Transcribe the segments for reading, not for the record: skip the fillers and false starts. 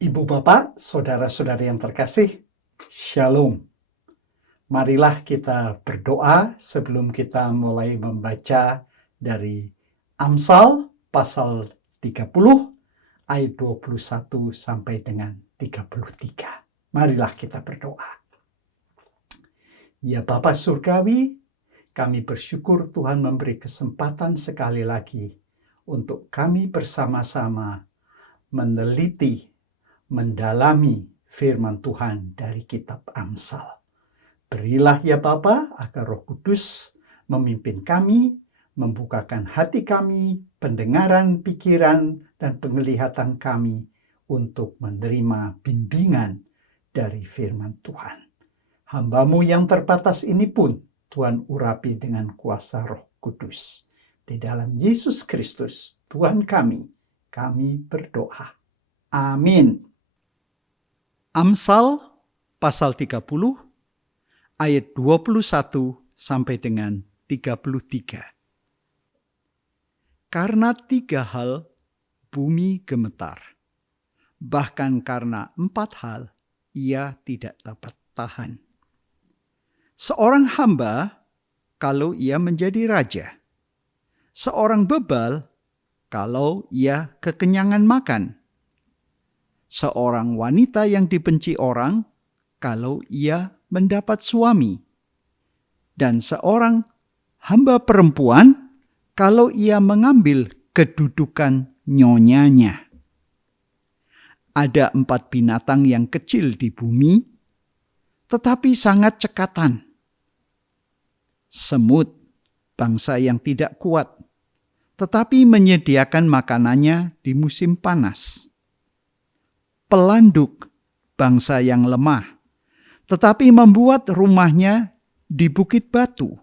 Ibu bapak, saudara-saudari yang terkasih, Shalom. Marilah kita berdoa sebelum kita mulai membaca dari Amsal pasal 30 ayat 21 sampai dengan 33. Marilah kita berdoa. Ya Bapa Surgawi, kami bersyukur Tuhan memberi kesempatan sekali lagi untuk kami bersama-sama meneliti, mendalami firman Tuhan dari kitab Amsal. Berilah ya Bapa agar Roh Kudus memimpin kami, membukakan hati kami, pendengaran, pikiran, dan penglihatan kami untuk menerima bimbingan dari firman Tuhan. Hamba-Mu yang terbatas ini pun Tuhan urapi dengan kuasa Roh Kudus. Di dalam Yesus Kristus, Tuhan kami berdoa. Amin. Amsal pasal 30 ayat 21 sampai dengan 33. Karena 3 hal bumi gemetar, bahkan karena 4 hal ia tidak dapat tahan. Seorang hamba kalau ia menjadi raja, seorang bebal kalau ia kekenyangan makan, seorang wanita yang dibenci orang kalau ia mendapat suami, dan seorang hamba perempuan kalau ia mengambil kedudukan nyonyanya. Ada 4 binatang yang kecil di bumi, tetapi sangat cekatan. Semut, bangsa yang tidak kuat, tetapi menyediakan makanannya di musim panas. Pelanduk, bangsa yang lemah, tetapi membuat rumahnya di bukit batu.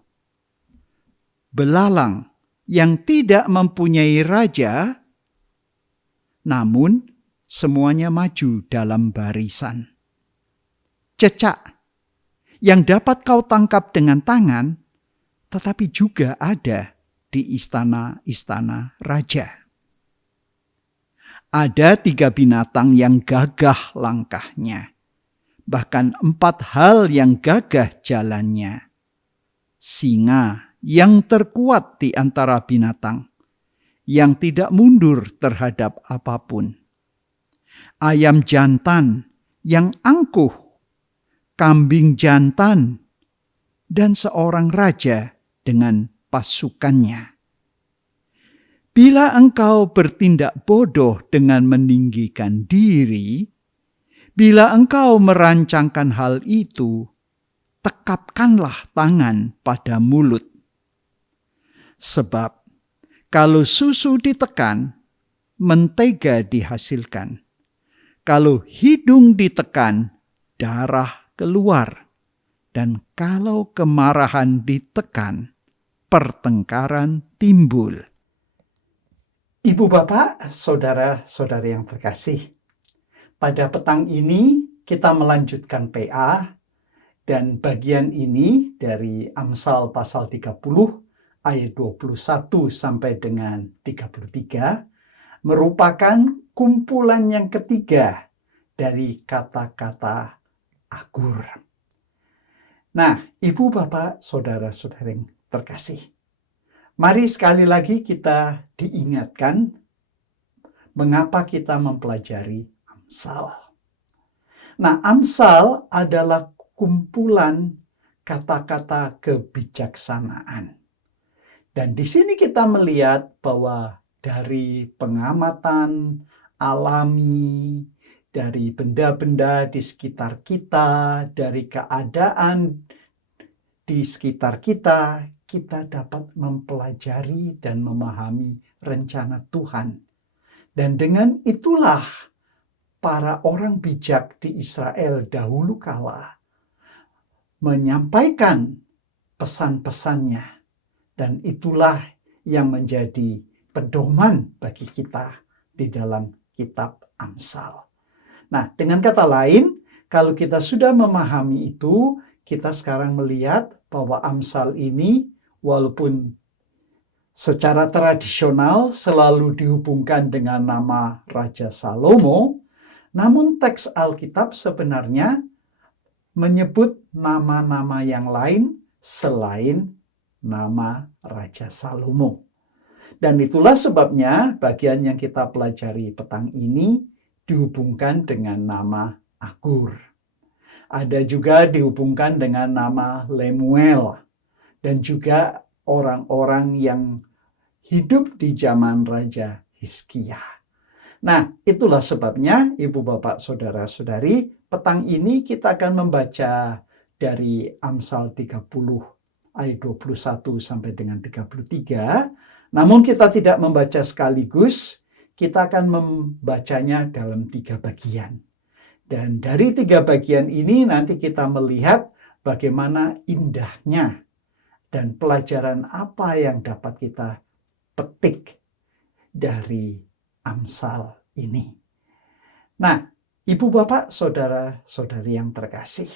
Belalang yang tidak mempunyai raja, namun semuanya maju dalam barisan. Cecak yang dapat kau tangkap dengan tangan, tetapi juga ada di istana-istana raja. Ada 3 binatang yang gagah langkahnya, bahkan 4 hal yang gagah jalannya. Singa yang terkuat di antara binatang, yang tidak mundur terhadap apapun. Ayam jantan yang angkuh, kambing jantan, dan seorang raja dengan pasukannya. Bila engkau bertindak bodoh dengan meninggikan diri, bila engkau merancangkan hal itu, tekapkanlah tangan pada mulut. Sebab kalau susu ditekan, mentega dihasilkan. Kalau hidung ditekan, darah keluar. Dan kalau kemarahan ditekan, pertengkaran timbul. Ibu bapak, saudara-saudari yang terkasih, pada petang ini kita melanjutkan PA, dan bagian ini dari Amsal pasal 30 ayat 21 sampai dengan 33 merupakan kumpulan yang ketiga dari kata-kata agur. Nah, ibu bapak, saudara-saudari yang terkasih, mari sekali lagi kita diingatkan mengapa kita mempelajari Amsal. Nah, Amsal adalah kumpulan kata-kata kebijaksanaan. Dan di sini kita melihat bahwa dari pengamatan alami, dari benda-benda di sekitar kita, dari keadaan di sekitar kita, kita dapat mempelajari dan memahami rencana Tuhan. Dan dengan itulah para orang bijak di Israel dahulu kala menyampaikan pesan-pesannya. Dan itulah yang menjadi pedoman bagi kita di dalam kitab Amsal. Nah, dengan kata lain, kalau kita sudah memahami itu, kita sekarang melihat bahwa Amsal ini walaupun secara tradisional selalu dihubungkan dengan nama Raja Salomo, Namun teks Alkitab sebenarnya menyebut nama-nama yang lain selain nama Raja Salomo. Dan itulah sebabnya bagian yang kita pelajari petang ini dihubungkan dengan nama Agur. Ada juga dihubungkan dengan nama Lemuel dan juga orang-orang yang hidup di zaman Raja Hizkia. Nah, itulah sebabnya Ibu Bapak Saudara-saudari, petang ini kita akan membaca dari Amsal 30 ayat 21 sampai dengan 33. Namun kita tidak membaca sekaligus, kita akan membacanya dalam 3 bagian. Dan dari 3 bagian ini nanti kita melihat bagaimana indahnya dan pelajaran apa yang dapat kita petik dari Amsal ini. Nah, Ibu Bapak Saudara-saudari yang terkasih,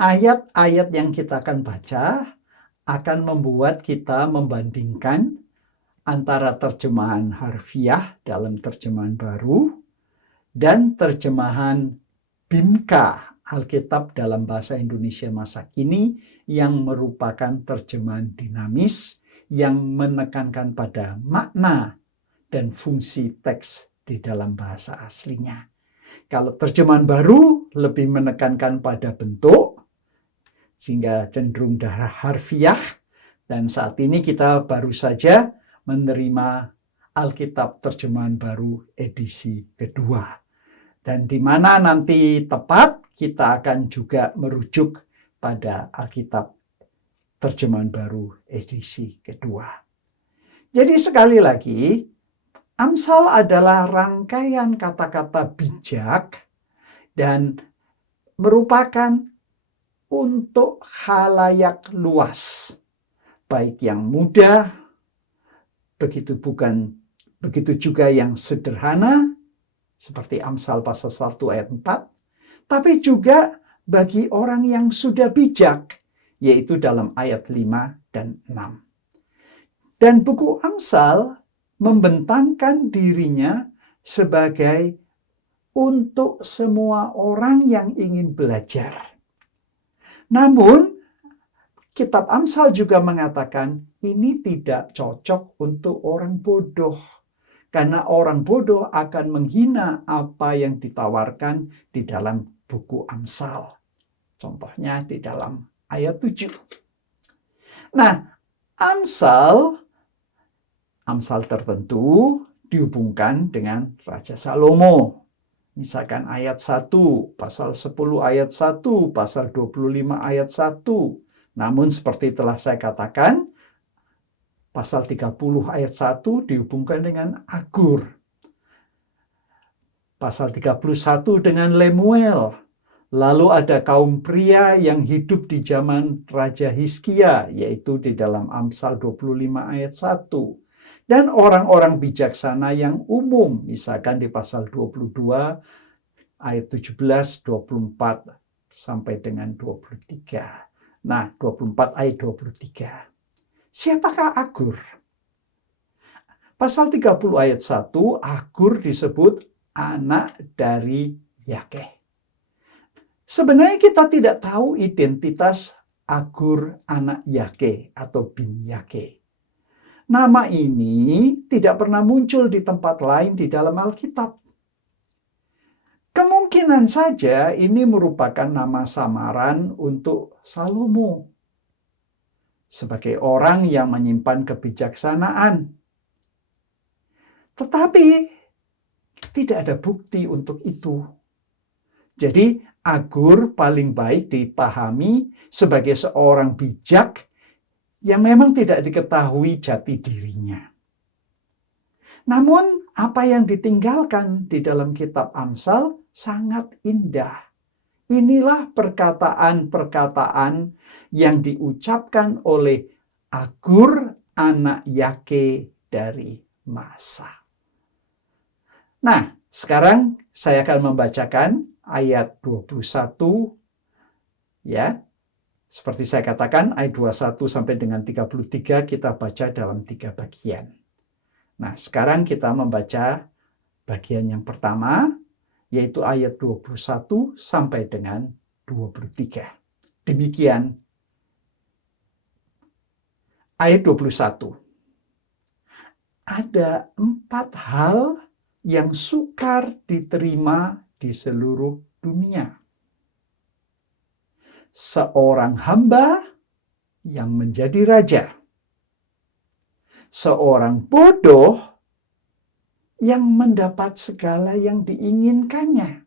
ayat-ayat yang kita akan baca akan membuat kita membandingkan antara terjemahan harfiah dalam terjemahan baru dan terjemahan BIMKA Alkitab dalam bahasa Indonesia masa kini yang merupakan terjemahan dinamis yang menekankan pada makna dan fungsi teks di dalam bahasa aslinya. Kalau terjemahan baru lebih menekankan pada bentuk, sehingga cenderung harfiah, dan saat ini kita baru saja menerima Alkitab terjemahan baru edisi kedua. Dan di mana nanti tepat kita akan juga merujuk pada Alkitab terjemahan baru edisi kedua. Jadi sekali lagi, Amsal adalah rangkaian kata-kata bijak dan merupakan untuk khalayak luas, baik yang muda, begitu juga yang sederhana, seperti Amsal pasal 1 ayat 4, tapi juga bagi orang yang sudah bijak, yaitu dalam ayat 5 dan 6. Dan buku Amsal membentangkan dirinya sebagai untuk semua orang yang ingin belajar. Namun, kitab Amsal juga mengatakan ini tidak cocok untuk orang bodoh. Karena orang bodoh akan menghina apa yang ditawarkan di dalam buku Amsal. Contohnya di dalam ayat 7. Nah, Amsal tertentu dihubungkan dengan Raja Salomo. Misalkan ayat 1, pasal 10 ayat 1, pasal 25 ayat 1. Namun seperti telah saya katakan, pasal 30 ayat 1 dihubungkan dengan Agur. Pasal 31 dengan Lemuel. Lalu ada kaum pria yang hidup di zaman Raja Hizkia, yaitu di dalam Amsal 25 ayat 1. Dan orang-orang bijaksana yang umum, misalkan di pasal 22 ayat 17, 24 sampai dengan 23. Nah, 24 ayat 23. Siapakah Agur? Pasal 30 ayat 1, Agur disebut anak dari Yakeh. Sebenarnya kita tidak tahu identitas Agur anak Yakeh atau bin Yakeh. Nama ini tidak pernah muncul di tempat lain di dalam Alkitab. Kemungkinan saja ini merupakan nama samaran untuk Salomo sebagai orang yang menyimpan kebijaksanaan. Tetapi tidak ada bukti untuk itu. Jadi Agur paling baik dipahami sebagai seorang bijak yang memang tidak diketahui jati dirinya. Namun apa yang ditinggalkan di dalam kitab Amsal sangat indah. Inilah perkataan-perkataan yang diucapkan oleh Agur anak Yakeh dari Masa. Nah, sekarang saya akan membacakan ayat 21 ya. Seperti saya katakan, ayat 21 sampai dengan 33 kita baca dalam 3 bagian. Nah, sekarang kita membaca bagian yang pertama, yaitu ayat 21 sampai dengan 23. Demikian ayat 21. Ada 4 hal yang sukar diterima di seluruh dunia. Seorang hamba yang menjadi raja. Seorang bodoh yang mendapat segala yang diinginkannya.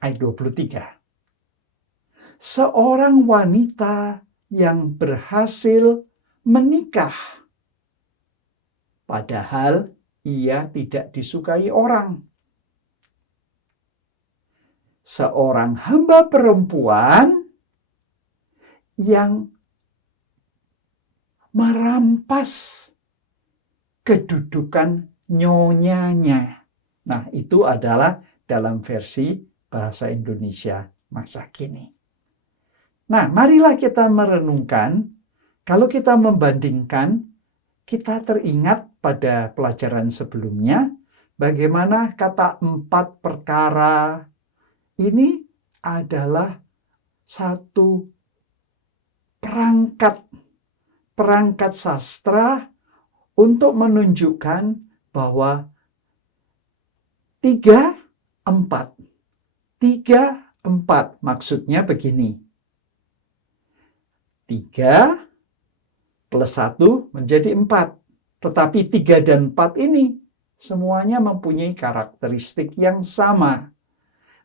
Ayat 23. Seorang wanita yang berhasil menikah, padahal ia tidak disukai orang. Seorang hamba perempuan yang merampas kedudukan nyonyanya. Nah, itu adalah dalam versi bahasa Indonesia masa kini. Nah, marilah kita merenungkan, kalau kita membandingkan, kita teringat pada pelajaran sebelumnya, bagaimana kata 4 perkara ini adalah satu perangkat sastra untuk menunjukkan bahwa 3, 4. 3, 4 maksudnya begini. 3 plus 1 menjadi 4. Tetapi 3 dan 4 ini semuanya mempunyai karakteristik yang sama.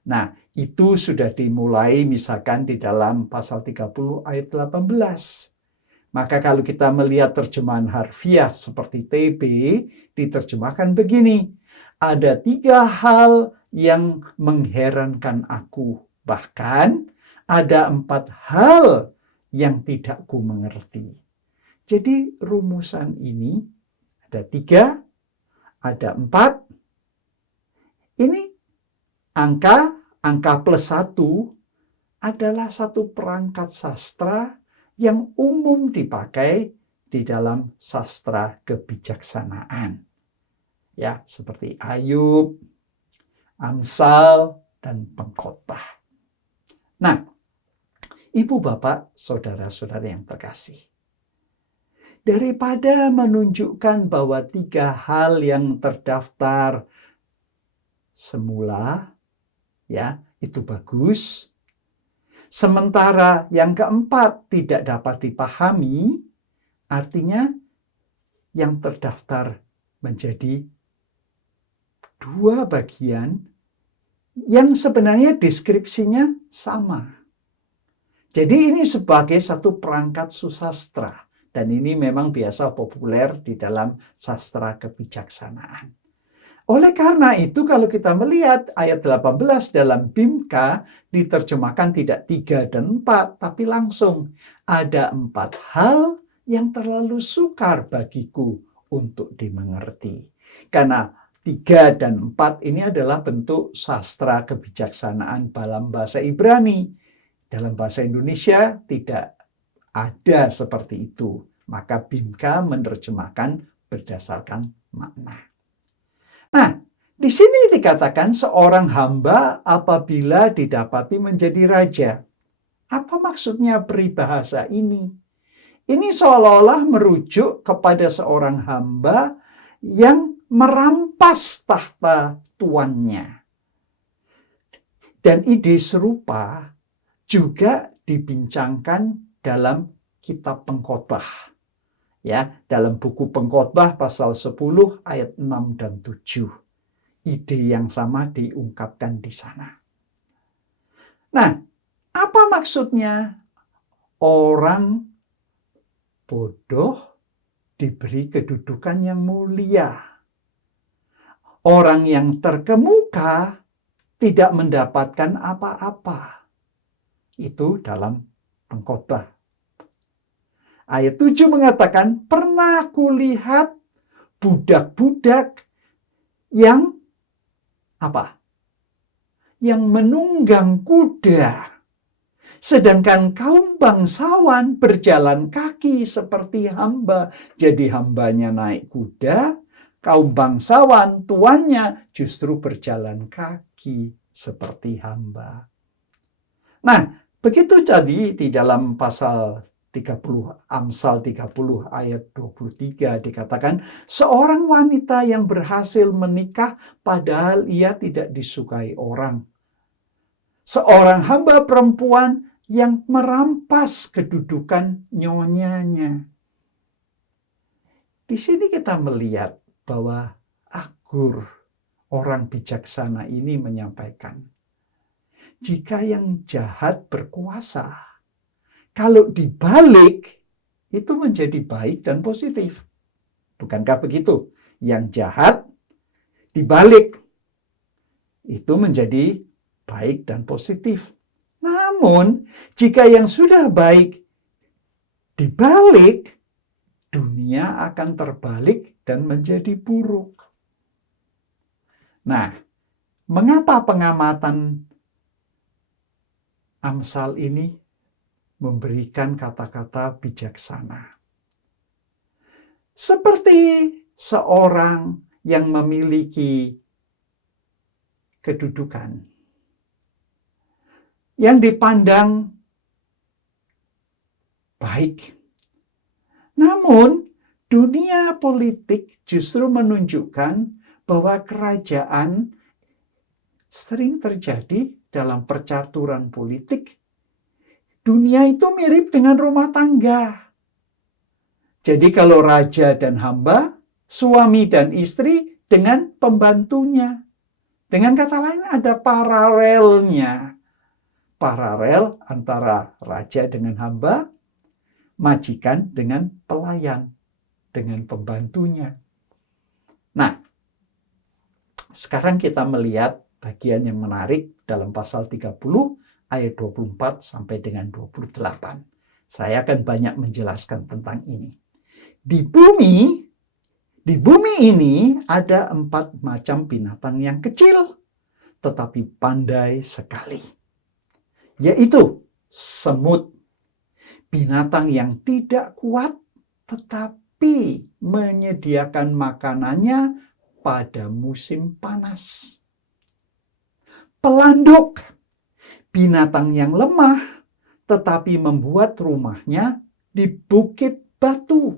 Nah, itu sudah dimulai misalkan di dalam pasal 30 ayat 18. Maka kalau kita melihat terjemahan harfiah seperti TB, diterjemahkan begini. Ada 3 hal yang mengherankan aku. Bahkan ada 4 hal yang tidak ku mengerti. Jadi rumusan ini ada 3, ada 4. Ini angka plus 1 adalah satu perangkat sastra yang umum dipakai di dalam sastra kebijaksanaan. Ya, seperti Ayub, Amsal, dan Pengkhotbah. Nah, Ibu, Bapak, saudara-saudara yang terkasih, daripada menunjukkan bahwa 3 hal yang terdaftar semula, ya, itu bagus. Sementara yang keempat tidak dapat dipahami, artinya yang terdaftar menjadi 2 bagian yang sebenarnya deskripsinya sama. Jadi ini sebagai satu perangkat susastra, dan ini memang biasa populer di dalam sastra kebijaksanaan. Oleh karena itu, kalau kita melihat ayat 18 dalam BIMK diterjemahkan tidak 3 dan 4, tapi langsung ada 4 hal yang terlalu sukar bagiku untuk dimengerti. Karena 3 dan 4 ini adalah bentuk sastra kebijaksanaan dalam bahasa Ibrani. Dalam bahasa Indonesia tidak ada seperti itu. Maka BIMK menerjemahkan berdasarkan makna. Nah, di sini dikatakan seorang hamba apabila didapati menjadi raja. Apa maksudnya peribahasa ini? Ini seolah-olah merujuk kepada seorang hamba yang merampas tahta tuannya. Dan ide serupa juga dibincangkan dalam kitab Pengkhotbah. Ya, dalam buku Pengkhotbah pasal 10 ayat 6 dan 7. Ide yang sama diungkapkan di sana. Nah, apa maksudnya orang bodoh diberi kedudukan yang mulia? Orang yang terkemuka tidak mendapatkan apa-apa. Itu dalam Pengkhotbah. Ayat 7 mengatakan, pernah kulihat budak-budak yang apa? Yang menunggang kuda. Sedangkan kaum bangsawan berjalan kaki seperti hamba. Jadi hambanya naik kuda, kaum bangsawan, tuannya justru berjalan kaki seperti hamba. Nah, begitu jadi di dalam pasal 30, Amsal 30 ayat 23 dikatakan, seorang wanita yang berhasil menikah padahal ia tidak disukai orang. Seorang hamba perempuan yang merampas kedudukan nyonyanya. Di sini kita melihat bahwa Agur, orang bijaksana ini menyampaikan, jika yang jahat berkuasa, kalau dibalik itu menjadi baik dan positif. Bukankah begitu? Yang jahat dibalik itu menjadi baik dan positif. Namun, jika yang sudah baik dibalik, dunia akan terbalik dan menjadi buruk. Nah, mengapa pengamatan Amsal ini memberikan kata-kata bijaksana? Seperti seorang yang memiliki kedudukan yang dipandang baik. Namun, dunia politik justru menunjukkan bahwa kerajaan sering terjadi dalam percaturan politik. Dunia itu mirip dengan rumah tangga. Jadi kalau raja dan hamba, suami dan istri dengan pembantunya. Dengan kata lain ada paralelnya. Paralel antara raja dengan hamba, majikan dengan pelayan, dengan pembantunya. Nah, sekarang kita melihat bagian yang menarik dalam pasal 30 ayat 24 sampai dengan 28. Saya akan banyak menjelaskan tentang ini. Di bumi ini ada 4 macam binatang yang kecil, tetapi pandai sekali. Yaitu semut, binatang yang tidak kuat, tetapi menyediakan makanannya pada musim panas. Pelanduk, binatang yang lemah, tetapi membuat rumahnya di bukit batu.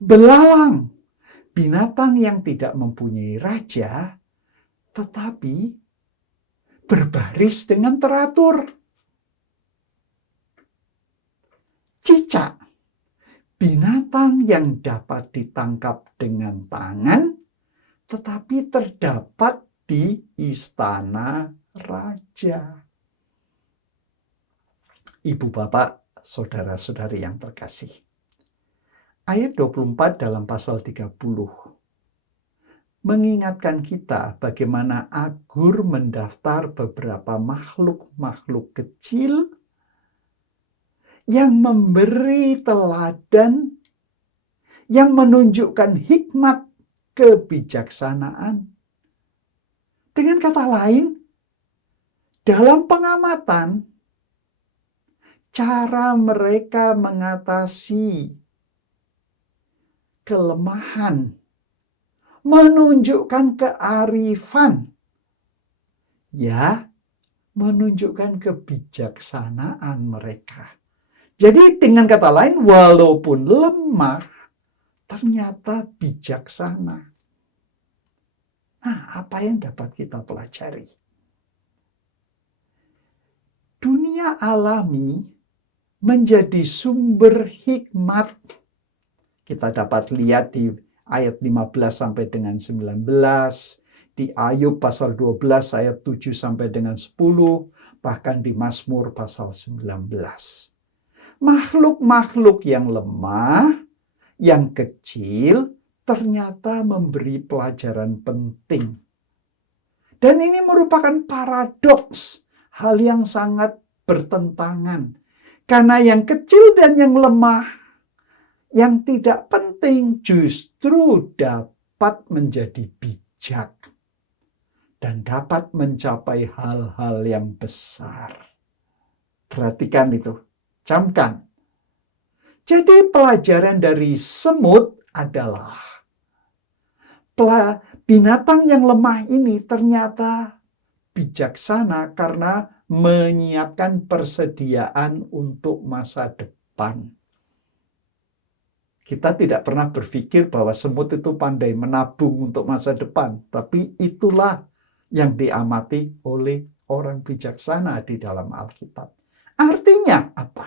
Belalang, binatang yang tidak mempunyai raja, tetapi berbaris dengan teratur. Cicak, binatang yang dapat ditangkap dengan tangan, tetapi terdapat di istana raja. Ibu bapak, saudara-saudari yang terkasih. Ayat 24 dalam pasal 30 mengingatkan kita bagaimana Agur mendaftar beberapa makhluk-makhluk kecil yang memberi teladan, yang menunjukkan hikmat kebijaksanaan. Dengan kata lain, dalam pengamatan, cara mereka mengatasi kelemahan, menunjukkan kearifan, ya, menunjukkan kebijaksanaan mereka. Jadi dengan kata lain, walaupun lemah, ternyata bijaksana. Nah, apa yang dapat kita pelajari? Dunia alami menjadi sumber hikmat. Kita dapat lihat di ayat 15 sampai dengan 19, di Ayub pasal 12 ayat 7 sampai dengan 10, bahkan di Mazmur pasal 19. Makhluk-makhluk yang lemah, yang kecil, ternyata memberi pelajaran penting. Dan ini merupakan paradoks, hal yang sangat bertentangan. Karena yang kecil dan yang lemah, yang tidak penting justru dapat menjadi bijak dan dapat mencapai hal-hal yang besar. Perhatikan itu, camkan. Jadi pelajaran dari semut adalah binatang yang lemah ini ternyata bijaksana karena menyiapkan persediaan untuk masa depan. Kita tidak pernah berpikir bahwa semut itu pandai menabung untuk masa depan, tapi itulah yang diamati oleh orang bijaksana di dalam Alkitab. Artinya apa?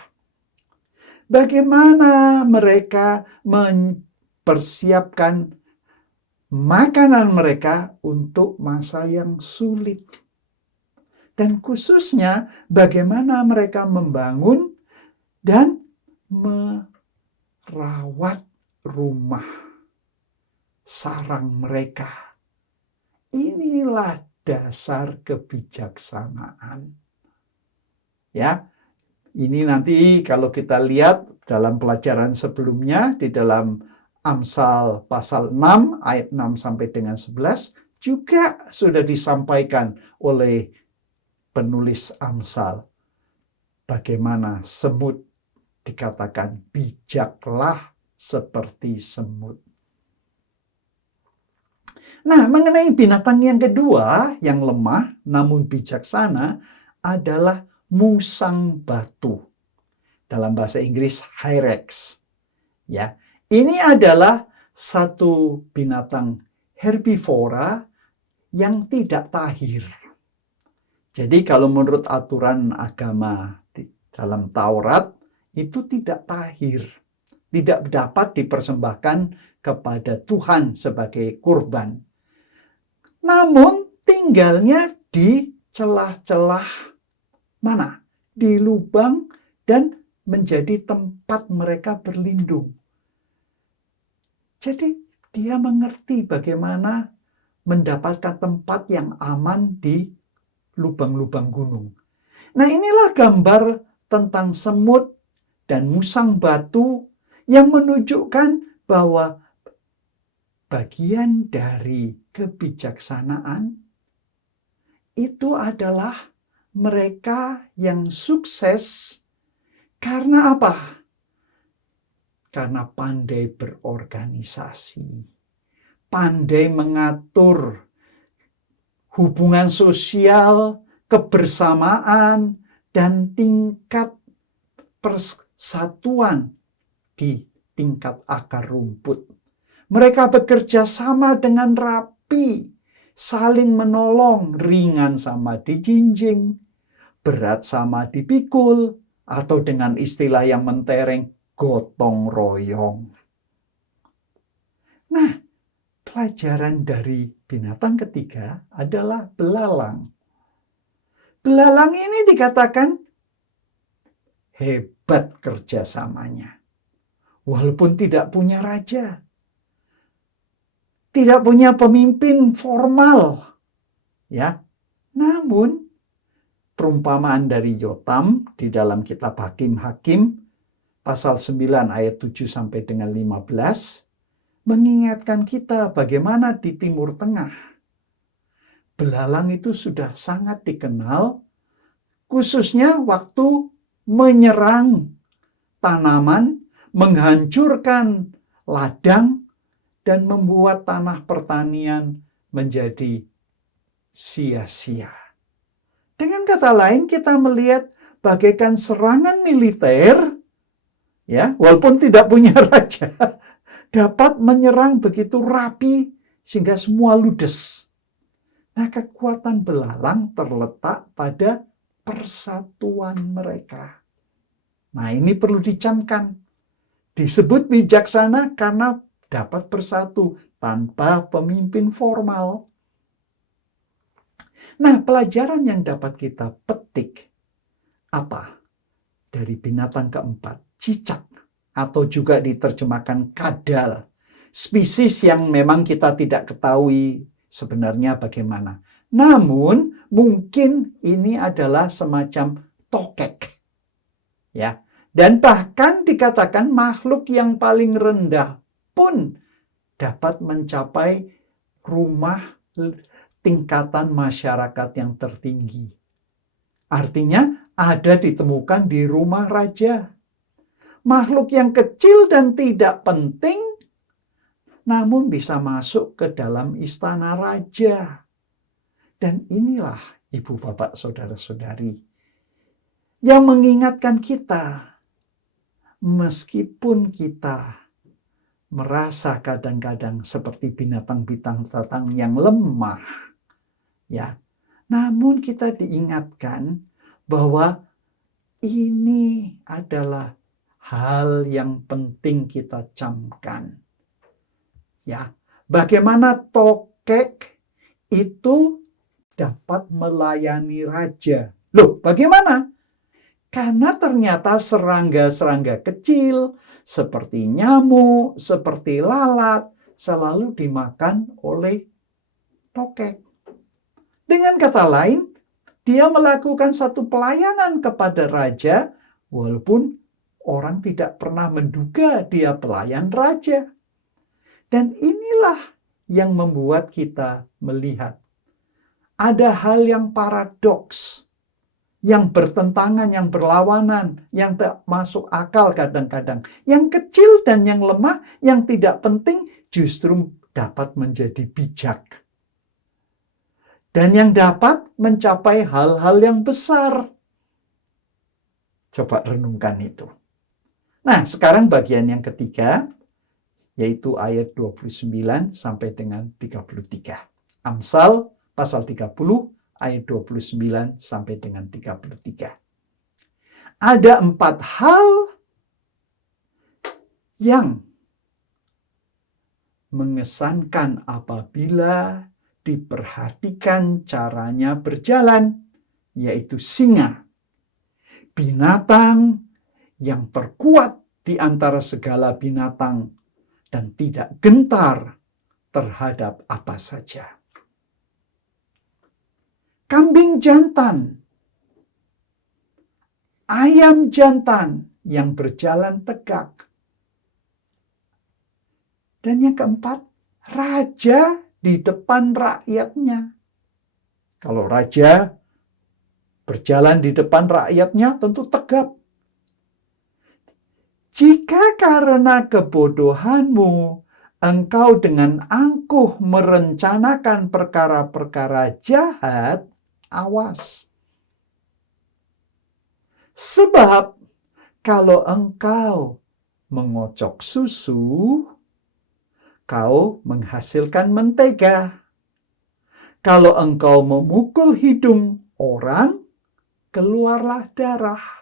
Bagaimana mereka mempersiapkan makanan mereka untuk masa yang sulit. Dan khususnya bagaimana mereka membangun dan merawat rumah sarang mereka. Inilah dasar kebijaksanaan. Ya, ini nanti kalau kita lihat dalam pelajaran sebelumnya di dalam Amsal pasal 6 ayat 6 sampai dengan 11 juga sudah disampaikan oleh penulis Amsal. Bagaimana semut dikatakan bijaklah seperti semut. Nah, mengenai binatang yang kedua yang lemah namun bijaksana adalah musang batu. Dalam bahasa Inggris hyrax. Ya, ini adalah satu binatang herbivora yang tidak tahir. Jadi kalau menurut aturan agama di dalam Taurat itu tidak tahir, tidak dapat dipersembahkan kepada Tuhan sebagai kurban. Namun tinggalnya di celah-celah mana? Di lubang dan menjadi tempat mereka berlindung. Jadi dia mengerti bagaimana mendapatkan tempat yang aman di lubang-lubang gunung. Nah, inilah gambar tentang semut dan musang batu yang menunjukkan bahwa bagian dari kebijaksanaan itu adalah mereka yang sukses karena apa? Karena pandai berorganisasi, pandai mengatur hubungan sosial, kebersamaan, dan tingkat persatuan di tingkat akar rumput. Mereka bekerja sama dengan rapi, saling menolong, ringan sama dijinjing, berat sama dipikul, atau dengan istilah yang mentereng, gotong royong. Nah, pelajaran dari binatang ketiga adalah belalang. Belalang ini dikatakan hebat kerjasamanya. Walaupun tidak punya raja, tidak punya pemimpin formal, ya. Namun perumpamaan dari Yotam di dalam kitab Hakim-Hakim pasal 9 ayat 7 sampai dengan 15 mengingatkan kita bagaimana di Timur Tengah belalang itu sudah sangat dikenal, khususnya waktu menyerang tanaman, menghancurkan ladang, dan membuat tanah pertanian menjadi sia-sia. Dengan kata lain, kita melihat bagaikan serangan militer, ya, walaupun tidak punya raja, dapat menyerang begitu rapi sehingga semua ludes. Nah, kekuatan belalang terletak pada persatuan mereka. Nah, ini perlu dicamkan. Disebut bijaksana karena dapat bersatu tanpa pemimpin formal. Nah, pelajaran yang dapat kita petik apa? Dari binatang keempat, cicak. Atau juga diterjemahkan kadal. Spesies yang memang kita tidak ketahui sebenarnya bagaimana. Namun mungkin ini adalah semacam tokek. Ya. Dan bahkan dikatakan makhluk yang paling rendah pun dapat mencapai rumah tingkatan masyarakat yang tertinggi. Artinya ada ditemukan di rumah raja. Makhluk yang kecil dan tidak penting, namun bisa masuk ke dalam istana raja. Dan inilah ibu bapak saudara-saudari yang mengingatkan kita, meskipun kita merasa kadang-kadang seperti binatang-binatang yang lemah, ya, namun kita diingatkan bahwa ini adalah hal yang penting kita camkan. Ya, bagaimana tokek itu dapat melayani raja. Loh, bagaimana? Karena ternyata serangga-serangga kecil seperti nyamuk, seperti lalat selalu dimakan oleh tokek. Dengan kata lain, dia melakukan satu pelayanan kepada raja walaupun orang tidak pernah menduga dia pelayan raja. Dan inilah yang membuat kita melihat ada hal yang paradoks, yang bertentangan, yang berlawanan, yang tak masuk akal kadang-kadang. Yang kecil dan yang lemah, yang tidak penting justru dapat menjadi bijak. Dan yang dapat mencapai hal-hal yang besar. Coba renungkan itu. Nah, sekarang bagian yang ketiga, yaitu ayat 29 sampai dengan 33. Amsal pasal 30 ayat 29 sampai dengan 33. Ada 4 hal yang mengesankan apabila diperhatikan caranya berjalan, yaitu singa, binatang yang terkuat di antara segala binatang dan tidak gentar terhadap apa saja. Kambing jantan, ayam jantan yang berjalan tegak. Dan yang keempat, raja di depan rakyatnya. Kalau raja berjalan di depan rakyatnya tentu tegap. Jika karena kebodohanmu engkau dengan angkuh merencanakan perkara-perkara jahat, awas. Sebab kalau engkau mengocok susu, kau menghasilkan mentega. Kalau engkau memukul hidung orang, keluarlah darah.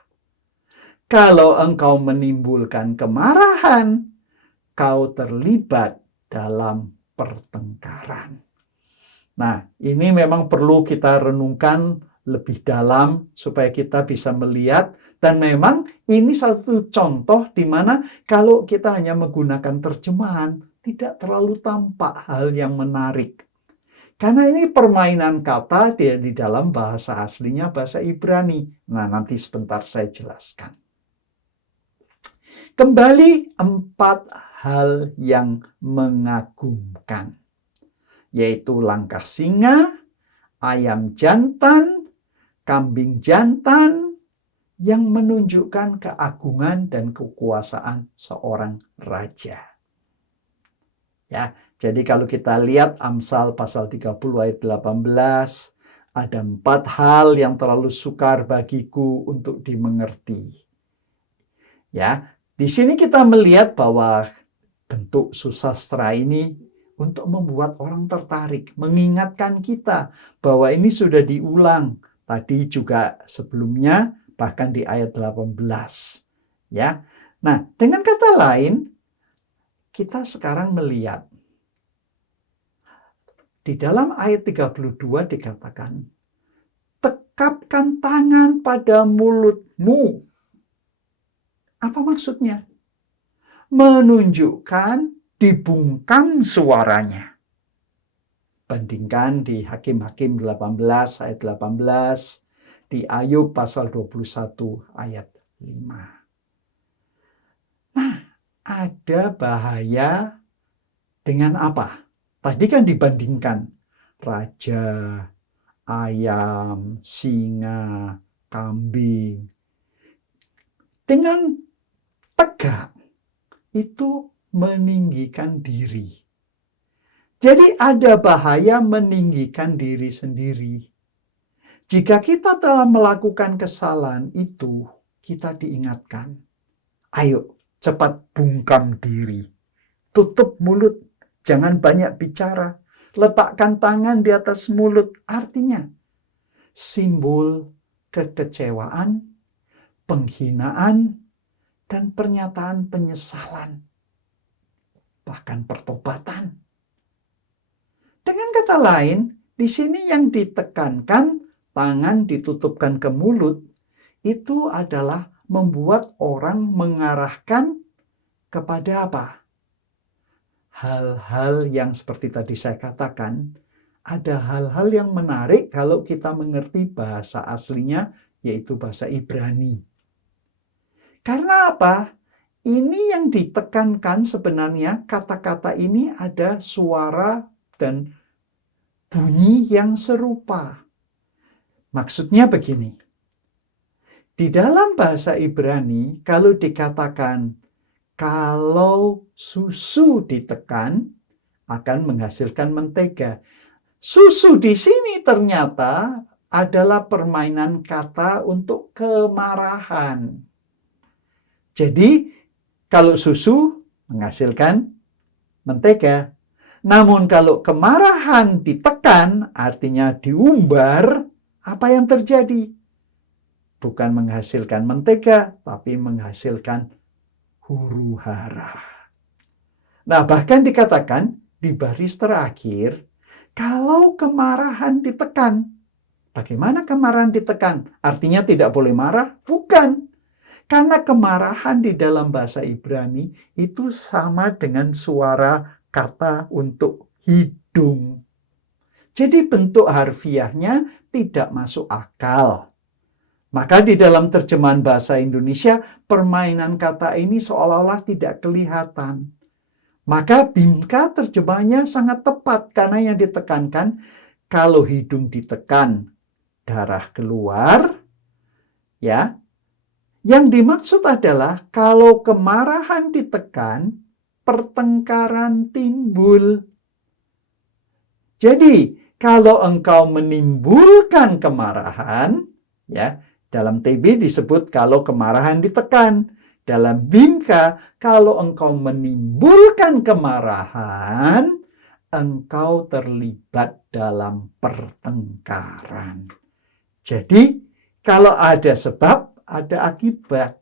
Kalau engkau menimbulkan kemarahan, kau terlibat dalam pertengkaran. Nah, ini memang perlu kita renungkan lebih dalam supaya kita bisa melihat, dan memang ini satu contoh di mana kalau kita hanya menggunakan terjemahan tidak terlalu tampak hal yang menarik. Karena ini permainan kata di dalam bahasa aslinya bahasa Ibrani. Nah, nanti sebentar saya jelaskan. Kembali 4 hal yang mengagumkan, yaitu langkah singa, ayam jantan, kambing jantan, yang menunjukkan keagungan dan kekuasaan seorang raja. Ya, jadi kalau kita lihat Amsal pasal 30 ayat 18, ada 4 hal yang terlalu sukar bagiku untuk dimengerti. Ya, di sini kita melihat bahwa bentuk susastra ini untuk membuat orang tertarik, mengingatkan kita bahwa ini sudah diulang. Tadi juga sebelumnya, bahkan di ayat 18. Ya. Nah, dengan kata lain, kita sekarang melihat di dalam ayat 32 dikatakan, tekapkan tangan pada mulutmu. Apa maksudnya? Menunjukkan dibungkam suaranya. Bandingkan di Hakim-Hakim 18 ayat 18, di Ayub pasal 21 ayat 5. Nah, ada bahaya dengan apa? Tadi kan dibandingkan raja, ayam, singa, kambing. Dengan tegak itu meninggikan diri. Jadi ada bahaya meninggikan diri sendiri. Jika kita telah melakukan kesalahan itu, kita diingatkan, ayo cepat bungkam diri. Tutup mulut, jangan banyak bicara. Letakkan tangan di atas mulut. Artinya, simbol kekecewaan, penghinaan, dan pernyataan penyesalan. Bahkan pertobatan. Dengan kata lain, di sini yang ditekankan, tangan ditutupkan ke mulut, itu adalah membuat orang mengarahkan kepada apa? Hal-hal yang seperti tadi saya katakan, ada hal-hal yang menarik kalau kita mengerti bahasa aslinya, yaitu bahasa Ibrani. Karena apa? Ini yang ditekankan sebenarnya, kata-kata ini ada suara dan bunyi yang serupa. Maksudnya begini, di dalam bahasa Ibrani, kalau dikatakan kalau susu ditekan akan menghasilkan mentega. Susu di sini ternyata adalah permainan kata untuk kemarahan. Jadi, kalau susu menghasilkan mentega. Namun kalau kemarahan ditekan, artinya diumbar, apa yang terjadi? Bukan menghasilkan mentega, tapi menghasilkan huru-hara. Nah, bahkan dikatakan di baris terakhir, kalau kemarahan ditekan. Bagaimana kemarahan ditekan? Artinya tidak boleh marah? Bukan. Karena kemarahan di dalam bahasa Ibrani itu sama dengan suara kata untuk hidung. Jadi bentuk harfiahnya tidak masuk akal. Maka di dalam terjemahan bahasa Indonesia, permainan kata ini seolah-olah tidak kelihatan. Maka Bimka terjemahnya sangat tepat karena yang ditekankan, kalau hidung ditekan, darah keluar, ya. Yang dimaksud adalah kalau kemarahan ditekan, pertengkaran timbul. Jadi, kalau engkau menimbulkan kemarahan, ya, dalam TB disebut kalau kemarahan ditekan. Dalam Bimka, kalau engkau menimbulkan kemarahan, engkau terlibat dalam pertengkaran. Jadi, kalau ada sebab, ada akibat.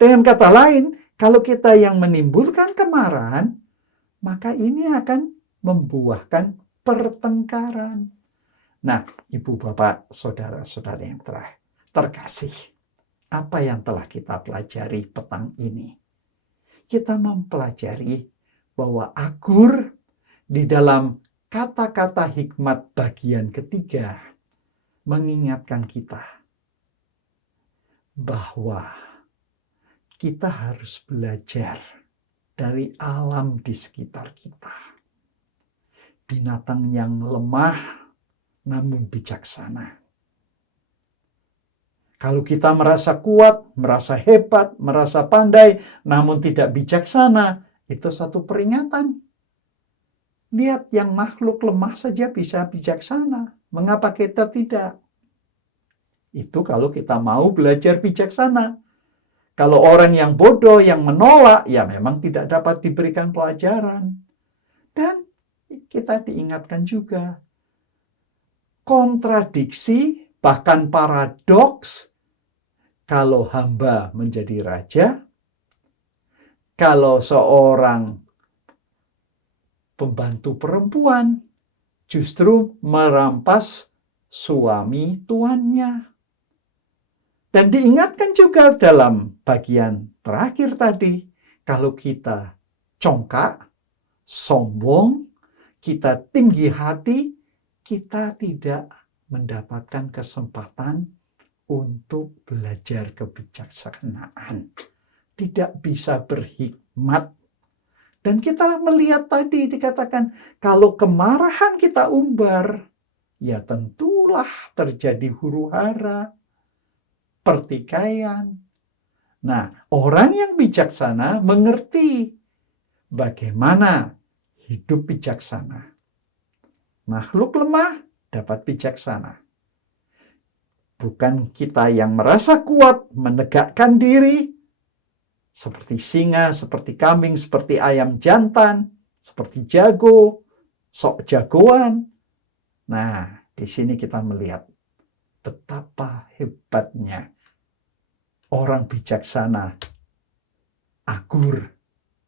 Dengan kata lain, kalau kita yang menimbulkan kemarahan, maka ini akan membuahkan pertengkaran. Nah, ibu, bapak, saudara-saudara yang terkasih, apa yang telah kita pelajari petang ini? Kita mempelajari bahwa agur di dalam kata-kata hikmat bagian ketiga mengingatkan kita bahwa kita harus belajar dari alam di sekitar kita. Binatang yang lemah namun bijaksana. Kalau kita merasa kuat, merasa hebat, merasa pandai, namun tidak bijaksana, itu satu peringatan. Lihat, yang makhluk lemah saja bisa bijaksana. Mengapa kita tidak? Itu kalau kita mau belajar bijaksana. Kalau orang yang bodoh, yang menolak, ya memang tidak dapat diberikan pelajaran. Dan kita diingatkan juga, kontradiksi, bahkan paradoks, kalau hamba menjadi raja, kalau seorang pembantu perempuan justru merampas suami tuannya. Dan diingatkan juga dalam bagian terakhir tadi, kalau kita congkak, sombong, kita tinggi hati, kita tidak mendapatkan kesempatan untuk belajar kebijaksanaan. Tidak bisa berhikmat. Dan kita melihat tadi dikatakan, kalau kemarahan kita umbar, ya tentulah terjadi huru-hara, pertikaian. Nah, orang yang bijaksana mengerti bagaimana hidup bijaksana. makhluk lemah dapat bijaksana. Bukan kita yang merasa kuat, menegakkan diri, seperti singa, seperti kambing, seperti ayam jantan, seperti jago, sok jagoan. Nah, di sini kita melihat betapa hebatnya orang bijaksana Agur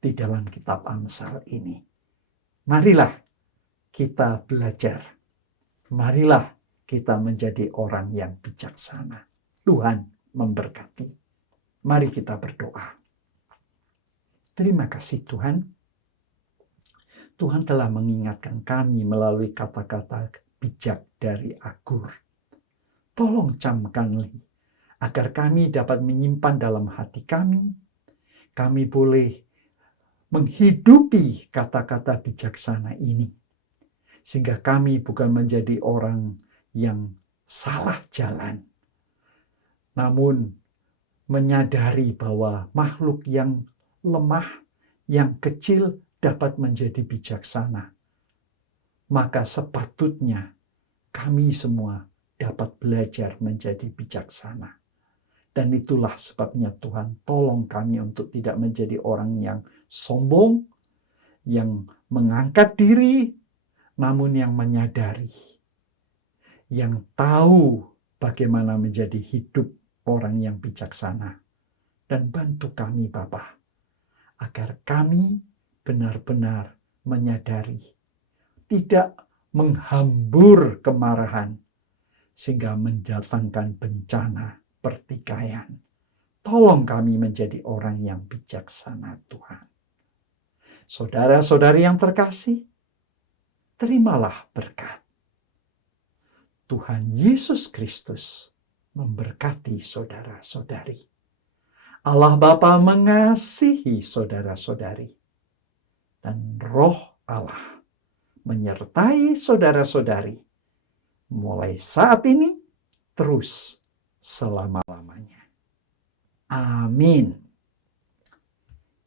di dalam kitab Amsal ini. Marilah kita belajar. Marilah kita menjadi orang yang bijaksana. Tuhan memberkati. Mari kita berdoa. Terima kasih Tuhan. Tuhan telah mengingatkan kami melalui kata-kata bijak dari Agur. Tolong camkanlah agar kami dapat menyimpan dalam hati kami. Kami boleh menghidupi kata-kata bijaksana ini. Sehingga kami bukan menjadi orang yang salah jalan. Namun menyadari bahwa makhluk yang lemah, yang kecil dapat menjadi bijaksana. Maka sepatutnya kami semua dapat belajar menjadi bijaksana. Dan itulah sebabnya Tuhan tolong kami untuk tidak menjadi orang yang sombong, yang mengangkat diri, namun yang menyadari, yang tahu bagaimana menjadi hidup orang yang bijaksana. Dan bantu kami Bapa, agar kami benar-benar menyadari, tidak menghambur kemarahan, sehingga mendatangkan bencana pertikaian. Tolong kami menjadi orang yang bijaksana Tuhan. Saudara-saudari yang terkasih, terimalah berkat. Tuhan Yesus Kristus memberkati saudara-saudari. Allah Bapa mengasihi saudara-saudari. Dan Roh Allah menyertai saudara-saudari. Mulai saat ini, terus selama-lamanya. Amin.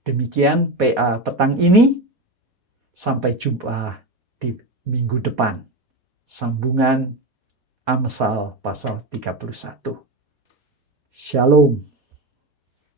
Demikian PA petang ini. Sampai jumpa di minggu depan. Sambungan Amsal pasal 31. Shalom.